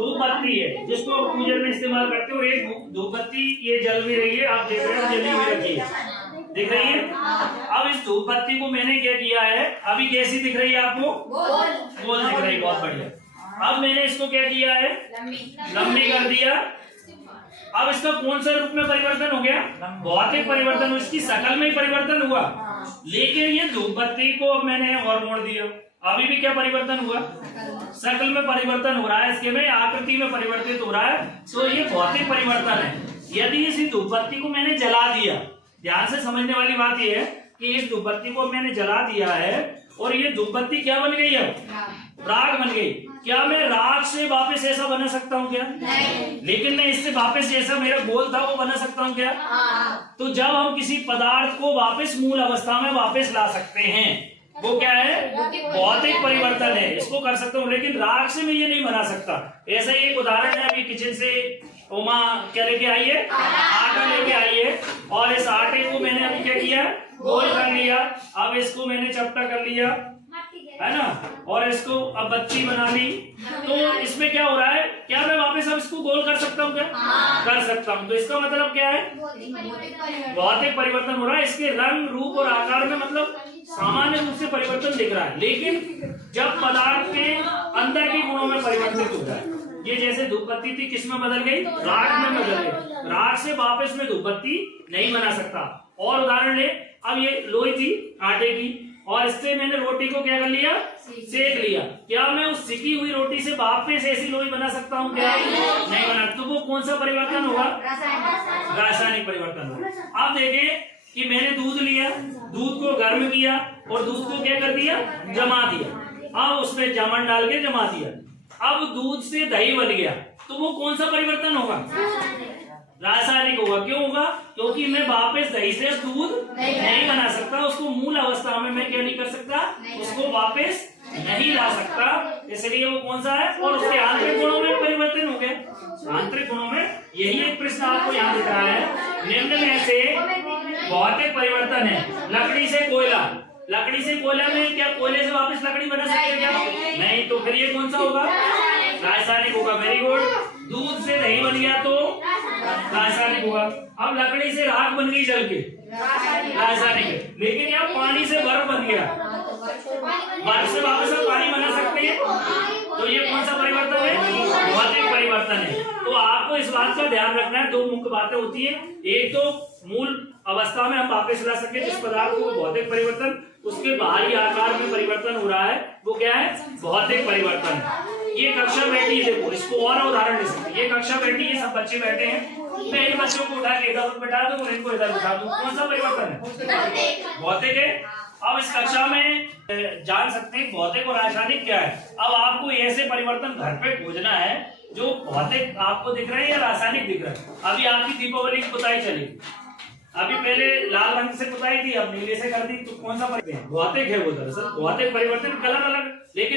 धूप बत्ती है जिसको पूजन में इस्तेमाल करते हो। एक धूप बत्ती ये जल भी रही है, आप देख रहे हो जली हुई रखी है, दिख रही है। अब इस धूप बत्ती को मैंने क्या किया है, अभी कैसी दिख रही है आपको? गोल दिख रही है, बहुत बढ़िया। अब मैंने इसको क्या किया है, लंबी कर दिया। अब इसका कौन सा रूप में परिवर्तन हो गया? भौतिक परिवर्तन, इसकी शकल में ही परिवर्तन हुआ। लेकिन ये धूप बत्ती को अब मैंने और मोड़ दिया, अभी भी क्या परिवर्तन हुआ? शकल में परिवर्तन हो रहा है, इसके में आकृति में परिवर्तित हो रहा है, तो ये भौतिक परिवर्तन है। यदि इस धूप बत्ती को मैंने जला दिया, ध्यान से समझने वाली बात यह है कि इस धूप बत्ती को मैंने जला दिया है और ये धूप बत्ती क्या बन गई है? राख बन गई। क्या मैं राख से वापस ऐसा बना सकता हूँ क्या? नहीं। लेकिन मैं इससे वापस जैसा मेरा गोल था वो बना सकता हूँ क्या? तो जब हम किसी पदार्थ को वापस मूल अवस्था में वापस ला सकते हैं, वो क्या है? भौतिक परिवर्तन है, इसको कर सकता हूँ। लेकिन राख से मैं ये नहीं बना सकता। ऐसा ही एक उदाहरण है, अभी किचन से उमा क्या लेके आई है? आटा लेके आई है, और इस आटे को मैंने अभी क्या किया? गोल कर लिया। अब इसको मैंने चपटा कर लिया, है ना, और इसको अब बत्ती बना ली। तो इसमें क्या हो रहा है? क्या मैं वापस अब इसको गोल कर सकता हूँ क्या? कर सकता हूँ। तो इसका मतलब क्या है? भौतिक परिवर्तन हो रहा है। इसके रंग, रूप और आकार में मतलब सामान्य रूप से परिवर्तन दिख रहा है। लेकिन जब पदार्थ के अंदर के गुणों में परिवर्तित होता है, ये जैसे धूप बत्ती थी किस में बदल गई? राख में बदल गई। राख से वापस में धूप बत्ती नहीं बना सकता। और उदाहरण ले, अब ये लोई थी आटे की, और इससे मैंने रोटी को क्या कर लिया? सेक लिया। क्या मैं उस सिकी हुई रोटी से वापस ऐसी लोई बना सकता हूँ क्या? नहीं बना। तो वो कौन सा परिवर्तन होगा? रासायनिक परिवर्तन होगा। अब देखें कि मैंने दूध लिया, दूध को गर्म किया और दूध को क्या कर दिया? जमा दिया। अब उसमें जामन डाल के जमा दिया। अब दूध से दही बन गया, तो वो कौन सा परिवर्तन होगा? रासायनिक होगा। क्यों होगा? क्योंकि मैं वापस दही से दूध नहीं बना सकता, उसको मूल अवस्था में मैं क्या नहीं कर सकता? उसको वापस नहीं ला सकता, इसलिए वो कौन सा है? और उसके आंतरिक गुणों में परिवर्तन हो गया। आंतरिक गुणों में यही एक प्रश्न आपको यहाँ दिख रहा है। निम्न में से भौतिक परिवर्तन है। लकड़ी से कोयला, लकड़ी से कोयला में क्या कोयले से वापस लकड़ी बना सकते हैं क्या? नहीं। तो फिर ये कौन सा होगा? रासायनिक होगा। Very good. दूध से दही बन गया तो रासायनिक होगा। अब लकड़ी से राख बन गई जल के, रासायनिक है। लेकिन यहाँ पानी से बर्फ बन गया, बर्फ से वापस हम पानी बना सकते हैं, तो ये कौन सा परिवर्तन है? भौतिक परिवर्तन है। तो आपको इस बात का ध्यान रखना है, दो मुख्य बातें होती है। एक तो मूल अवस्था में हम वापस ला सके जिस पदार्थ को, भौतिक परिवर्तन। उसके बाहरी आकार में परिवर्तन हो रहा है, वो क्या है? भौतिक परिवर्तन। ये कक्षा बैठी है, देखो इसको और उदाहरण दे सकते। ये कक्षा बैठी है, सब बच्चे बैठे हैं, मैं इन बच्चों को उठा के इधर बैठा दूं और इनको इधर बैठा दूं, कौन सा परिवर्तन है? भौतिक है। अब इस कक्षा में जान सकते हैं भौतिक और रासायनिक क्या है। अब आपको ऐसे परिवर्तन घर पे खोजना है जो भौतिक आपको दिख रहे हैं या रासायनिक दिख रहा है। अभी आपकी दीपावली की पुताई चली, अभी पहले लाल रंग से पुताई थी, अब नीले से कर दी, तो कौन सा परिवर्तन? भौतिक है वो। दरअसल भौतिक परिवर्तन कलर अलग, लेकिन